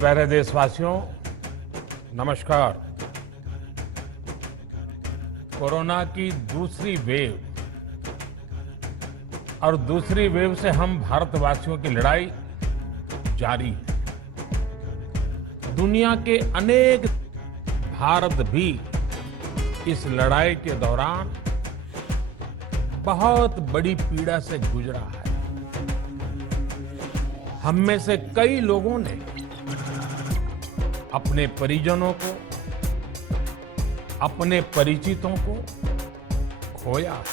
प्यारे देशवासियों, नमस्कार। कोरोना की दूसरी वेव और दूसरी वेव से हम भारतवासियों की लड़ाई जारी है। दुनिया के अनेक भारत भी इस लड़ाई के दौरान बहुत बड़ी पीड़ा से गुजरा है। हम में से कई लोगों ने अपने परिजनों को, अपने परिचितों को खोया है।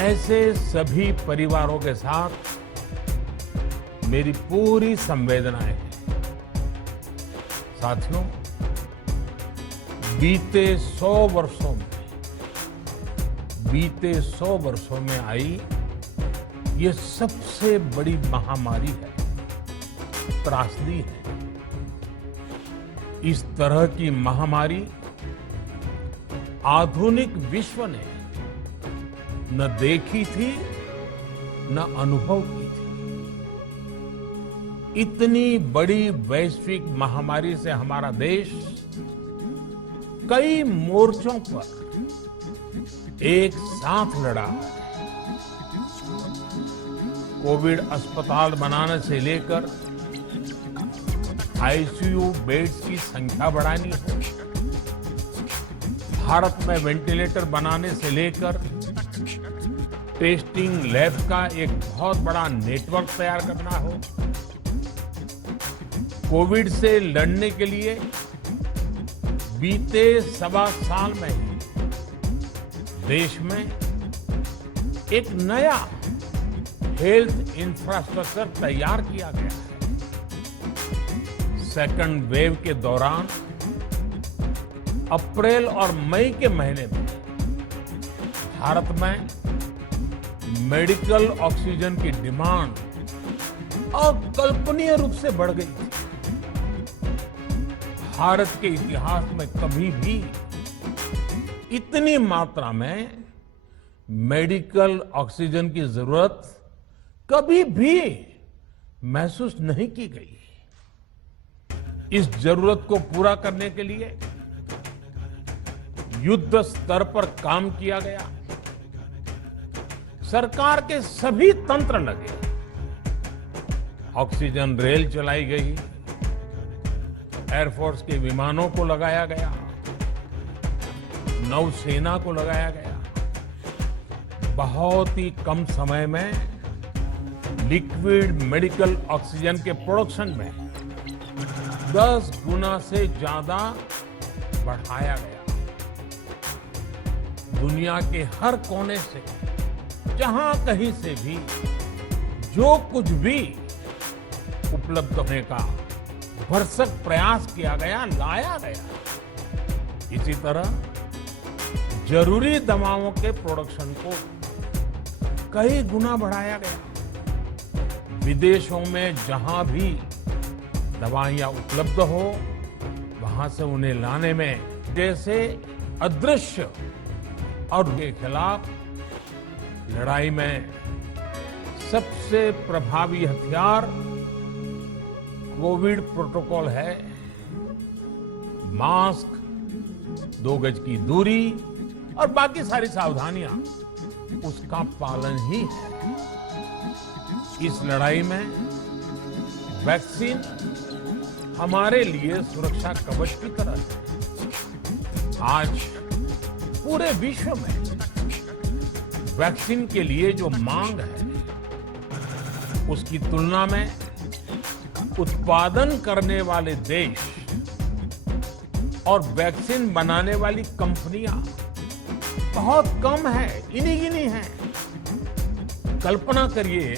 ऐसे सभी परिवारों के साथ मेरी पूरी संवेदनाएं हैं। साथियों, बीते 100 वर्षों में आई ये सबसे बड़ी महामारी है, त्रासदी है। इस तरह की महामारी आधुनिक विश्व ने न देखी थी, न अनुभव की थी। इतनी बड़ी वैश्विक महामारी से हमारा देश कई मोर्चों पर एक साथ लड़ा। कोविड अस्पताल बनाने से लेकर आईसीयू बेड्स की संख्या बढ़ानी हो, भारत में वेंटिलेटर बनाने से लेकर टेस्टिंग लैब का एक बहुत बड़ा नेटवर्क तैयार करना हो, कोविड से लड़ने के लिए बीते 1.25 साल में ही देश में एक नया हेल्थ इंफ्रास्ट्रक्चर तैयार किया गया है। सेकंड वेव के दौरान अप्रैल और मई के महीने में भारत में मेडिकल ऑक्सीजन की डिमांड अकल्पनीय रूप से बढ़ गई थी। भारत के इतिहास में कभी भी इतनी मात्रा में मेडिकल ऑक्सीजन की जरूरत कभी भी महसूस नहीं की गई। इस जरूरत को पूरा करने के लिए युद्ध स्तर पर काम किया गया। सरकार के सभी तंत्र लगे। ऑक्सीजन रेल चलाई गई, एयरफोर्स के विमानों को लगाया गया, नौसेना को लगाया गया। बहुत ही कम समय में लिक्विड मेडिकल ऑक्सीजन के प्रोडक्शन में 10 गुना से ज्यादा बढ़ाया गया। दुनिया के हर कोने से, जहां कहीं से भी जो कुछ भी उपलब्ध होने का भरसक प्रयास किया गया, लाया गया। इसी तरह जरूरी दवाओं के प्रोडक्शन को कई गुना बढ़ाया गया। विदेशों में जहां भी दवाइयां उपलब्ध हो, वहां से उन्हें लाने में जैसे अदृश्य और के खिलाफ लड़ाई में सबसे प्रभावी हथियार कोविड प्रोटोकॉल है। मास्क, 2 गज की दूरी और बाकी सारी सावधानियां, उसका पालन ही है। इस लड़ाई में वैक्सीन हमारे लिए सुरक्षा कवच की तरह है। आज पूरे विश्व में वैक्सीन के लिए जो मांग है, उसकी तुलना में उत्पादन करने वाले देश और वैक्सीन बनाने वाली कंपनियां बहुत कम है, इन्हीं हैं। कल्पना करिए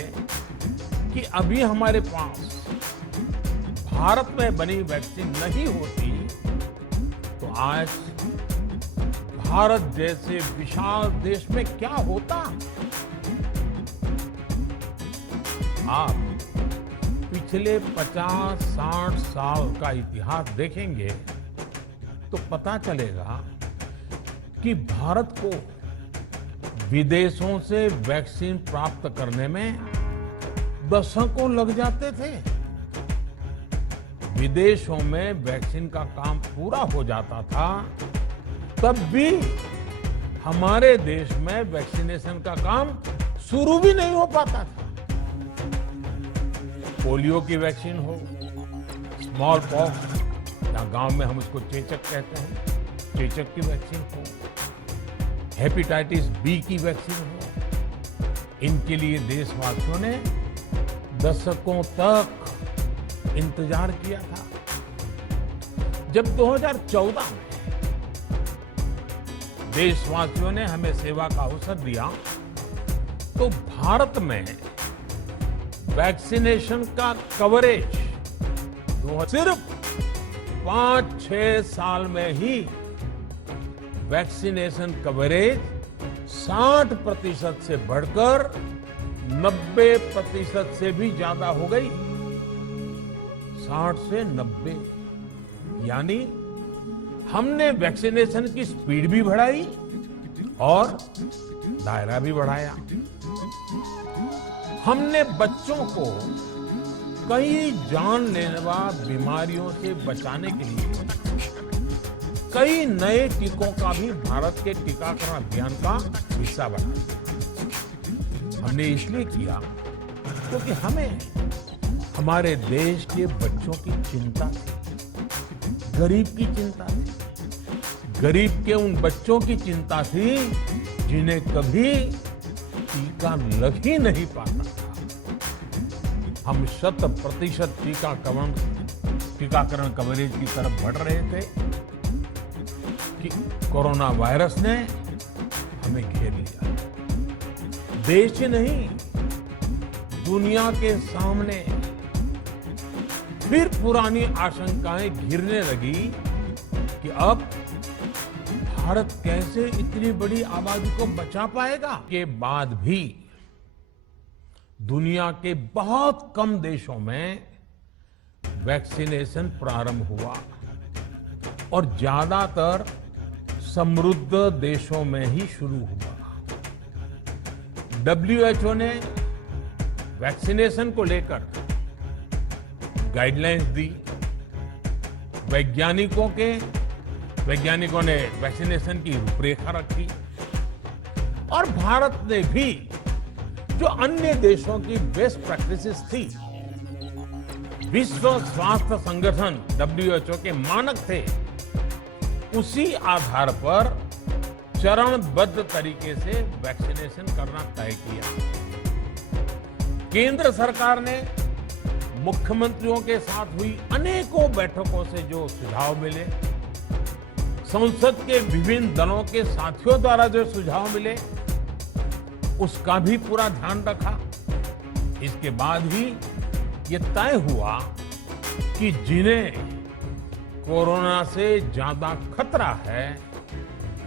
कि अभी हमारे पास भारत में बनी वैक्सीन नहीं होती तो आज भारत जैसे विशाल देश में क्या होता। आप पिछले 50-60 साल का इतिहास देखेंगे तो पता चलेगा कि भारत को विदेशों से वैक्सीन प्राप्त करने में दशकों लग जाते थे। विदेशों में वैक्सीन का काम पूरा हो जाता था, तब भी हमारे देश में वैक्सीनेशन का काम शुरू भी नहीं हो पाता था। पोलियो की वैक्सीन हो, स्मॉल पॉक्स या गांव में हम उसको चेचक कहते हैं, चेचक की वैक्सीन हो, हेपेटाइटिस बी की वैक्सीन हो, इनके लिए देशवासियों ने दशकों तक इंतजार किया था। जब 2014 में देशवासियों ने हमें सेवा का अवसर दिया, तो भारत में वैक्सीनेशन का कवरेज सिर्फ 5-6 साल में ही वैक्सीनेशन कवरेज 60% से बढ़कर 90% से भी ज्यादा हो गई। 60 से 90, यानी हमने वैक्सीनेशन की स्पीड भी बढ़ाई और दायरा भी बढ़ाया। हमने बच्चों को कई जानलेवा बीमारियों से बचाने के लिए कई नए टीकों का भी भारत के टीकाकरण अभियान का हिस्सा बना। हमने इसलिए किया क्योंकि हमें हमारे देश के बच्चों की चिंता थी, गरीब की चिंता थी, गरीब के उन बच्चों की चिंता थी जिन्हें कभी टीका लग ही नहीं पाता था। हम 100% टीकाकरण कवरेज की तरफ बढ़ रहे थे कि कोरोना वायरस ने हमें घेर लिया। देश ही नहीं, दुनिया के सामने फिर पुरानी आशंकाएं घिरने लगी कि अब भारत कैसे इतनी बड़ी आबादी को बचा पाएगा। के बाद भी दुनिया के बहुत कम देशों में वैक्सीनेशन प्रारंभ हुआ और ज्यादातर समृद्ध देशों में ही शुरू हुआ। WHO ने वैक्सीनेशन को लेकर गाइडलाइंस दी। वैज्ञानिकों ने वैक्सीनेशन की रूपरेखा रखी और भारत ने भी जो अन्य देशों की बेस्ट प्रैक्टिसेस थी, विश्व स्वास्थ्य संगठन WHO के मानक थे, उसी आधार पर चरणबद्ध तरीके से वैक्सीनेशन करना तय किया। केंद्र सरकार ने मुख्यमंत्रियों के साथ हुई अनेकों बैठकों से जो सुझाव मिले, संसद के विभिन्न दलों के साथियों द्वारा जो सुझाव मिले, उसका भी पूरा ध्यान रखा। इसके बाद ही ये तय हुआ कि जिन्हें कोरोना से ज्यादा खतरा है,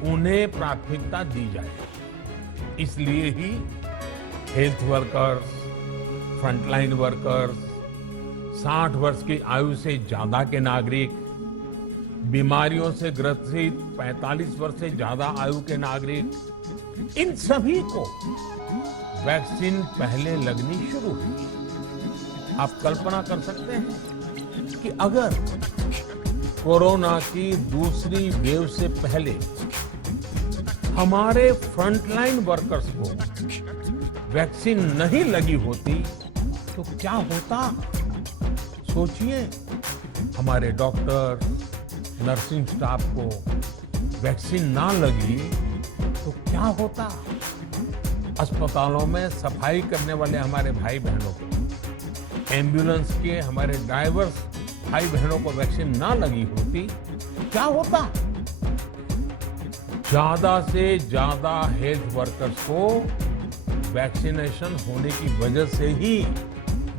उन्हें प्राथमिकता दी जाए। इसलिए ही हेल्थ वर्कर्स, फ्रंटलाइन वर्कर्स, 60 वर्ष की आयु से ज्यादा के नागरिक, बीमारियों से ग्रसित 45 वर्ष से ज्यादा आयु के नागरिक, इन सभी को वैक्सीन पहले लगनी शुरू हुई। आप कल्पना कर सकते हैं कि अगर कोरोना की दूसरी वेव से पहले हमारे फ्रंटलाइन वर्कर्स को वैक्सीन नहीं लगी होती तो क्या होता? सोचिए, हमारे डॉक्टर, नर्सिंग स्टाफ को वैक्सीन ना लगी तो क्या होता? अस्पतालों में सफाई करने वाले हमारे भाई बहनों को, एम्बुलेंस के हमारे ड्राइवर्स भाई बहनों को वैक्सीन ना लगी होती तो क्या होता? ज्यादा से ज्यादा हेल्थ वर्कर्स को वैक्सीनेशन होने की वजह से ही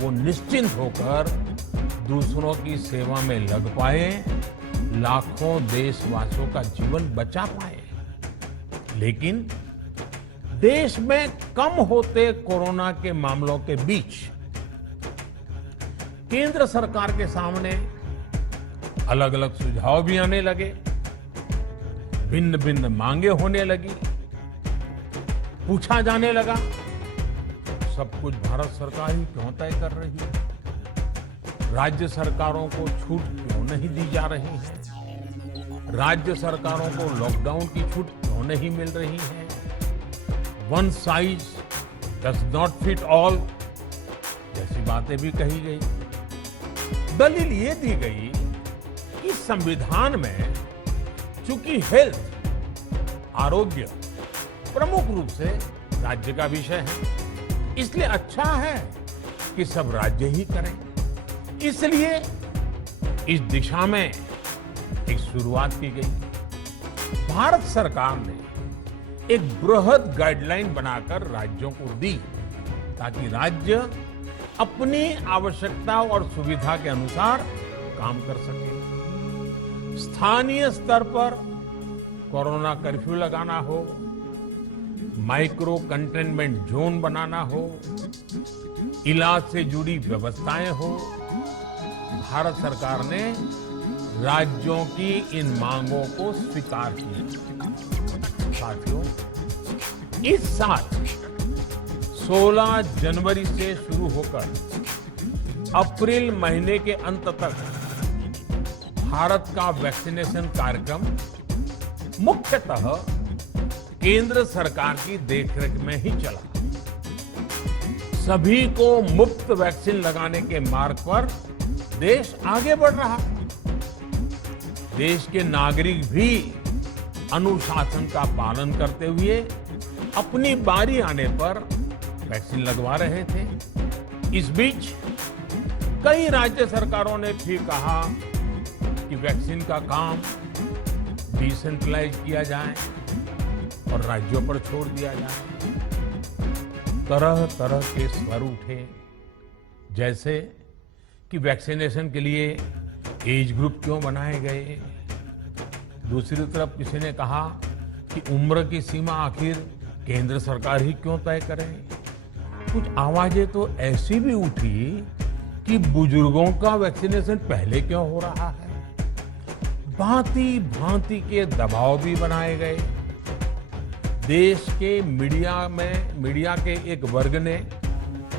वो निश्चिंत होकर दूसरों की सेवा में लग पाए, लाखों देशवासियों का जीवन बचा पाए। लेकिन देश में कम होते कोरोना के मामलों के बीच केंद्र सरकार के सामने अलग अलग सुझाव भी आने लगे, भिन्न भिन्न मांगे होने लगी, पूछा जाने लगा सब कुछ भारत सरकार ही क्यों तय कर रही है? राज्य सरकारों को छूट क्यों नहीं दी जा रही है? राज्य सरकारों को लॉकडाउन की छूट क्यों नहीं मिल रही है? One size does not fit all जैसी बातें भी कही गई। दलील ये दी गई कि संविधान में चूंकि हेल्थ आरोग्य प्रमुख रूप से राज्य का विषय है, इसलिए अच्छा है कि सब राज्य ही करें। इसलिए इस दिशा में एक शुरुआत की गई। भारत सरकार ने एक बृहद गाइडलाइन बनाकर राज्यों को दी ताकि राज्य अपनी आवश्यकता और सुविधा के अनुसार काम कर सके। स्थानीय स्तर पर कोरोना कर्फ्यू लगाना हो, माइक्रो कंटेनमेंट जोन बनाना हो, इलाज से जुड़ी व्यवस्थाएं हो, भारत सरकार ने राज्यों की इन मांगों को स्वीकार किया। साथियों, इस साल 16 जनवरी से शुरू होकर अप्रैल महीने के अंत तक भारत का वैक्सीनेशन कार्यक्रम मुख्यतः केंद्र सरकार की देखरेख में ही चला। सभी को मुफ्त वैक्सीन लगाने के मार्ग पर देश आगे बढ़ रहा है। देश के नागरिक भी अनुशासन का पालन करते हुए अपनी बारी आने पर वैक्सीन लगवा रहे थे। इस बीच कई राज्य सरकारों ने भी कहा कि वैक्सीन का काम डिसेंट्रलाइज किया जाए और राज्यों पर छोड़ दिया जाए। तरह तरह के स्वर उठे, जैसे कि वैक्सीनेशन के लिए एज ग्रुप क्यों बनाए गए। दूसरी तरफ किसी ने कहा कि उम्र की सीमा आखिर केंद्र सरकार ही क्यों तय करे। कुछ आवाजें तो ऐसी भी उठी कि बुजुर्गों का वैक्सीनेशन पहले क्यों हो रहा है। भांति भांति के दबाव भी बनाए गए। देश के मीडिया के एक वर्ग ने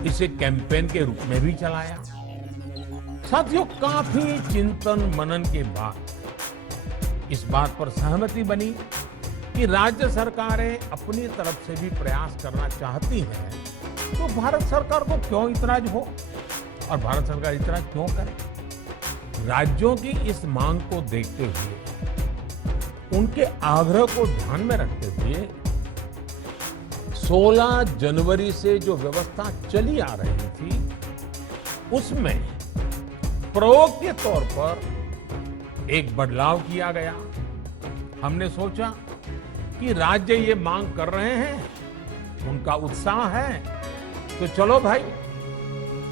इसे कैंपेन के रूप में भी चलाया। साथियों, काफी चिंतन मनन के बाद इस बात पर सहमति बनी कि राज्य सरकारें अपनी तरफ से भी प्रयास करना चाहती हैं, तो भारत सरकार को क्यों इतराज हो और भारत सरकार इतराज क्यों करे। राज्यों की इस मांग को देखते हुए, उनके आग्रह को ध्यान में रखते हुए 16 जनवरी से जो व्यवस्था चली आ रही थी, उसमें प्रयोग के तौर पर एक बदलाव किया गया। हमने सोचा कि राज्य ये मांग कर रहे हैं, उनका उत्साह है, तो चलो भाई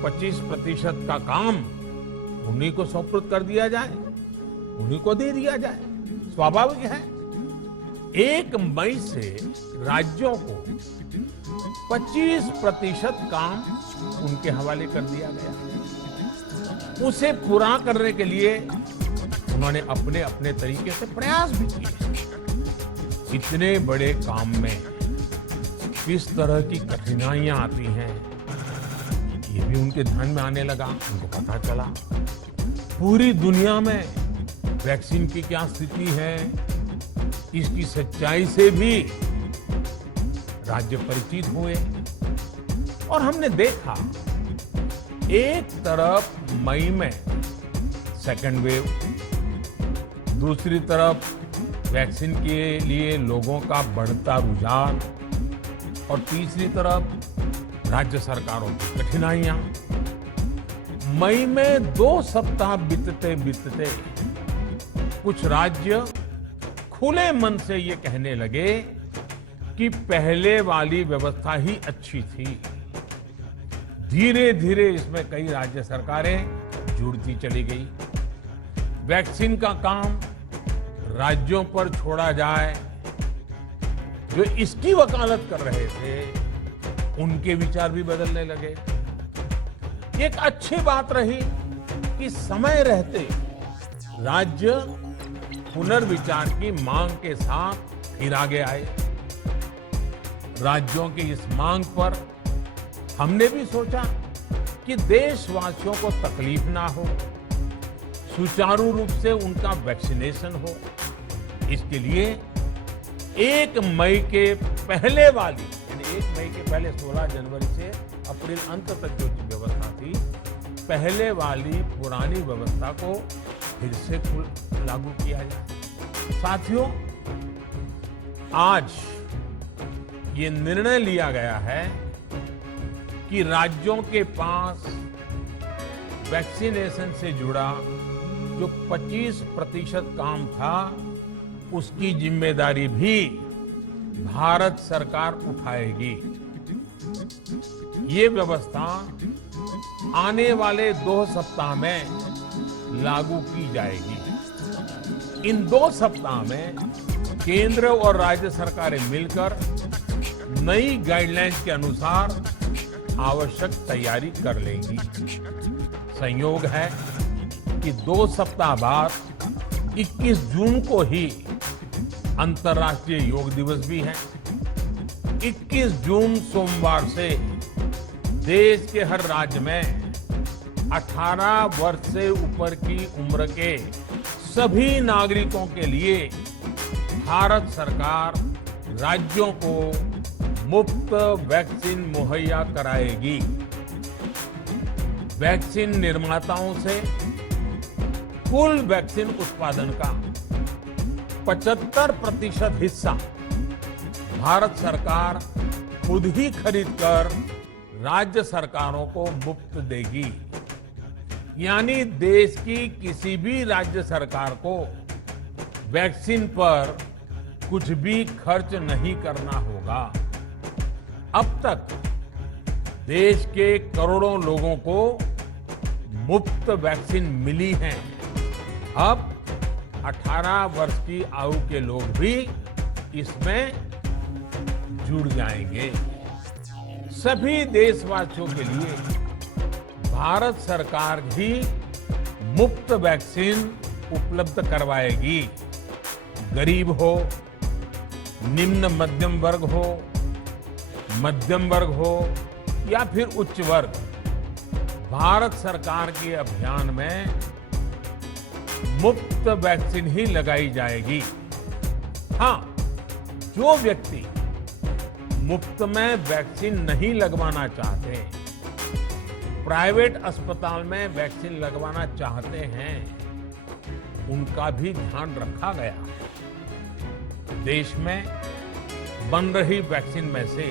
25% का काम उन्हीं को सुपुर्द कर दिया जाए, उन्हीं को दे दिया जाए। स्वाभाविक है 1 मई से राज्यों को 25% काम उनके हवाले कर दिया गया। उसे पूरा करने के लिए उन्होंने अपने अपने तरीके से प्रयास भी किए। इतने बड़े काम में किस तरह की कठिनाइयां आती हैं, ये भी उनके ध्यान में आने लगा। उनको पता चला पूरी दुनिया में वैक्सीन की क्या स्थिति है, इसकी सच्चाई से भी राज्य परिचित हुए। और हमने देखा एक तरफ मई में सेकेंड वेव, दूसरी तरफ वैक्सीन के लिए लोगों का बढ़ता रुझान, और तीसरी तरफ राज्य सरकारों की कठिनाइयां। मई में 2 सप्ताह बीतते बीतते कुछ राज्य खुले मन से ये कहने लगे कि पहले वाली व्यवस्था ही अच्छी थी। धीरे धीरे इसमें कई राज्य सरकारें जुड़ती चली गई। वैक्सीन का काम राज्यों पर छोड़ा जाए। जो इसकी वकालत कर रहे थे, उनके विचार भी बदलने लगे। एक अच्छी बात रही कि समय रहते राज्य पुनर्विचार की मांग के साथ फिर आगे आए। राज्यों की इस मांग पर हमने भी सोचा कि देशवासियों को तकलीफ ना हो, सुचारू रूप से उनका वैक्सीनेशन हो। इसके लिए 1 मई के पहले वाली, यानी 1 मई के पहले 16 जनवरी से अप्रैल अंत तक जो व्यवस्था थी, पहले वाली पुरानी व्यवस्था को फिर से लागू किया जाए। साथियों, आज ये निर्णय लिया गया है कि राज्यों के पास वैक्सीनेशन से जुड़ा जो 25% काम था, उसकी जिम्मेदारी भी भारत सरकार उठाएगी। ये व्यवस्था आने वाले 2 सप्ताह में लागू की जाएगी। इन 2 सप्ताह में केंद्र और राज्य सरकारें मिलकर नई गाइडलाइंस के अनुसार आवश्यक तैयारी कर लेंगी। संयोग है कि 2 सप्ताह बाद 21 जून को ही अंतर्राष्ट्रीय योग दिवस भी है। 21 जून सोमवार से देश के हर राज्य में 18 वर्ष से ऊपर की उम्र के सभी नागरिकों के लिए भारत सरकार राज्यों को मुफ्त वैक्सीन मुहैया कराएगी। वैक्सीन निर्माताओं से कुल वैक्सीन उत्पादन का 75% हिस्सा भारत सरकार खुद ही खरीदकर राज्य सरकारों को मुफ्त देगी। यानी देश की किसी भी राज्य सरकार को वैक्सीन पर कुछ भी खर्च नहीं करना होगा। अब तक देश के करोड़ों लोगों को मुफ्त वैक्सीन मिली है। अब 18 वर्ष की आयु के लोग भी इसमें जुड़ जाएंगे। सभी देशवासियों के लिए भारत सरकार भी मुफ्त वैक्सीन उपलब्ध करवाएगी। गरीब हो, निम्न मध्यम वर्ग हो, मध्यम वर्ग हो या फिर उच्च वर्ग, भारत सरकार के अभियान में मुफ्त वैक्सीन ही लगाई जाएगी। हाँ, जो व्यक्ति मुफ्त में वैक्सीन नहीं लगवाना चाहते, प्राइवेट अस्पताल में वैक्सीन लगवाना चाहते हैं, उनका भी ध्यान रखा गया है। देश में बन रही वैक्सीन में से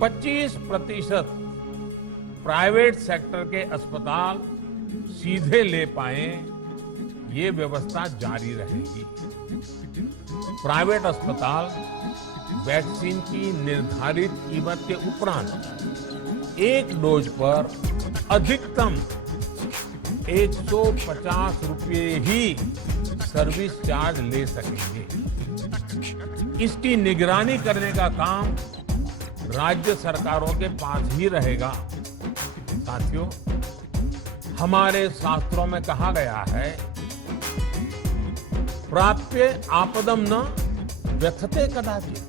25% प्राइवेट सेक्टर के अस्पताल सीधे ले पाए, ये व्यवस्था जारी रहेगी। प्राइवेट अस्पताल वैक्सीन की निर्धारित कीमत के उपरांत एक डोज पर अधिकतम 150 रुपये ही सर्विस चार्ज ले सकेंगे। इसकी निगरानी करने का काम राज्य सरकारों के पास ही रहेगा। साथियों, हमारे शास्त्रों में कहा गया है, प्राप्य आपदम न व्यथते कदाचित,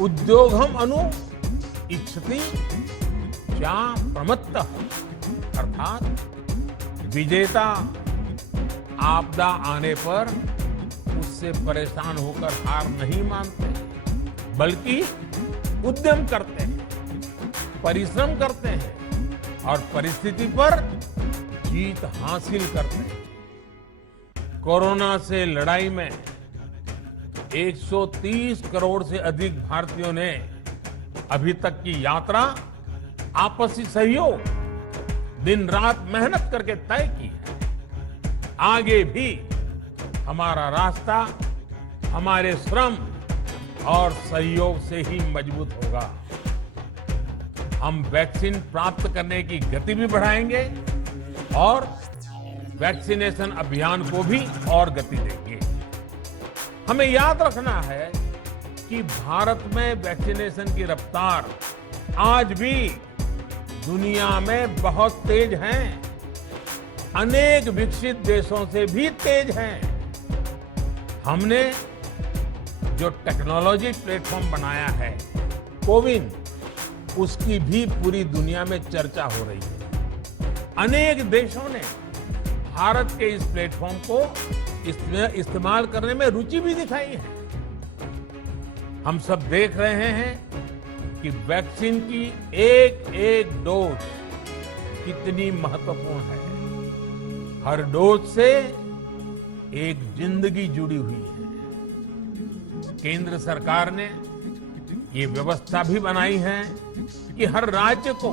उद्योगम अनु इच्छति क्या प्रमत्तः। अर्थात विजेता आपदा आने पर उससे परेशान होकर हार नहीं मानते, बल्कि उद्यम करते हैं, परिश्रम करते हैं और परिस्थिति पर जीत हासिल करते हैं। कोरोना से लड़ाई में 130 करोड़ से अधिक भारतीयों ने अभी तक की यात्रा आपसी सहयोग, दिन रात मेहनत करके तय की है। आगे भी हमारा रास्ता हमारे श्रम और सहयोग से ही मजबूत होगा। हम वैक्सीन प्राप्त करने की गति भी बढ़ाएंगे और वैक्सीनेशन अभियान को भी और गति देंगे। हमें याद रखना है कि भारत में वैक्सीनेशन की रफ्तार आज भी दुनिया में बहुत तेज है, अनेक विकसित देशों से भी तेज है। हमने जो टेक्नोलॉजी प्लेटफॉर्म बनाया है, कोविन, उसकी भी पूरी दुनिया में चर्चा हो रही है। अनेक देशों ने भारत के इस प्लेटफॉर्म को इस्तेमाल करने में रुचि भी दिखाई है। हम सब देख रहे हैं कि वैक्सीन की एक एक डोज कितनी महत्वपूर्ण है। हर डोज से एक जिंदगी जुड़ी हुई है। केंद्र सरकार ने ये व्यवस्था भी बनाई है कि हर राज्य को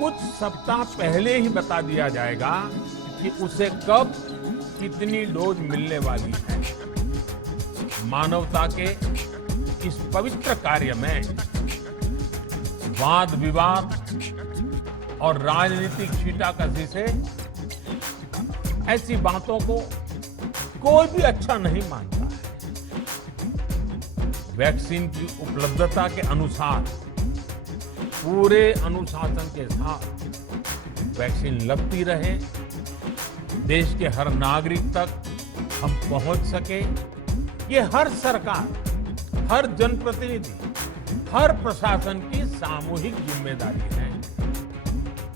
कुछ सप्ताह पहले ही बता दिया जाएगा कि उसे कब कितनी डोज मिलने वाली है। मानवता के इस पवित्र कार्य में वाद विवाद और राजनीतिक छींटाकशी से ऐसी बातों को कोई भी अच्छा नहीं मानता है। वैक्सीन की उपलब्धता के अनुसार पूरे अनुशासन के साथ वैक्सीन लगती रहे, देश के हर नागरिक तक हम पहुंच सके, ये हर सरकार, हर जनप्रतिनिधि, हर प्रशासन की सामूहिक जिम्मेदारी है।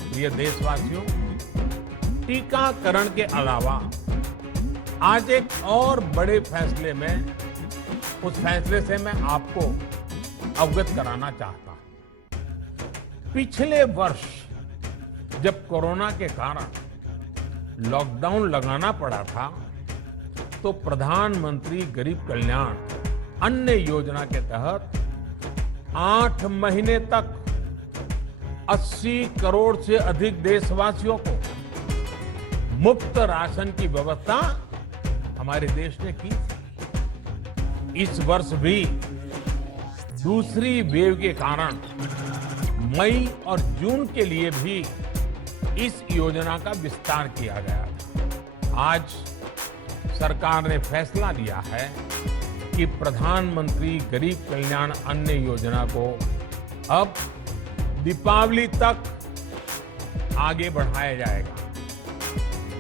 प्रिय देशवासियों, टीकाकरण के अलावा आज एक और बड़े फैसले में, उस फैसले से मैं आपको अवगत कराना चाहता हूं। पिछले वर्ष जब कोरोना के कारण लॉकडाउन लगाना पड़ा था, तो प्रधानमंत्री गरीब कल्याण अन्न योजना के तहत 8 महीने तक 80 करोड़ से अधिक देशवासियों को मुफ्त राशन की व्यवस्था हमारे देश ने की थी। इस वर्ष भी दूसरी वेव के कारण मई और जून के लिए भी इस योजना का विस्तार किया गया था। आज सरकार ने फैसला लिया है कि प्रधानमंत्री गरीब कल्याण अन्न योजना को अब दीपावली तक आगे बढ़ाया जाएगा।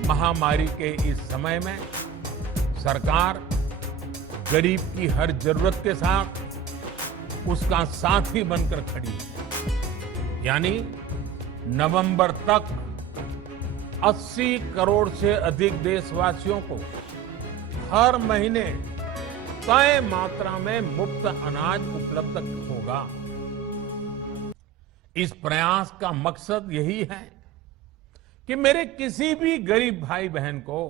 महामारी के इस समय में सरकार गरीब की हर जरूरत के साथ उसका साथी बनकर खड़ी है। यानी नवंबर तक 80 करोड़ से अधिक देशवासियों को हर महीने तय मात्रा में मुफ्त अनाज उपलब्ध होगा। इस प्रयास का मकसद यही है कि मेरे किसी भी गरीब भाई बहन को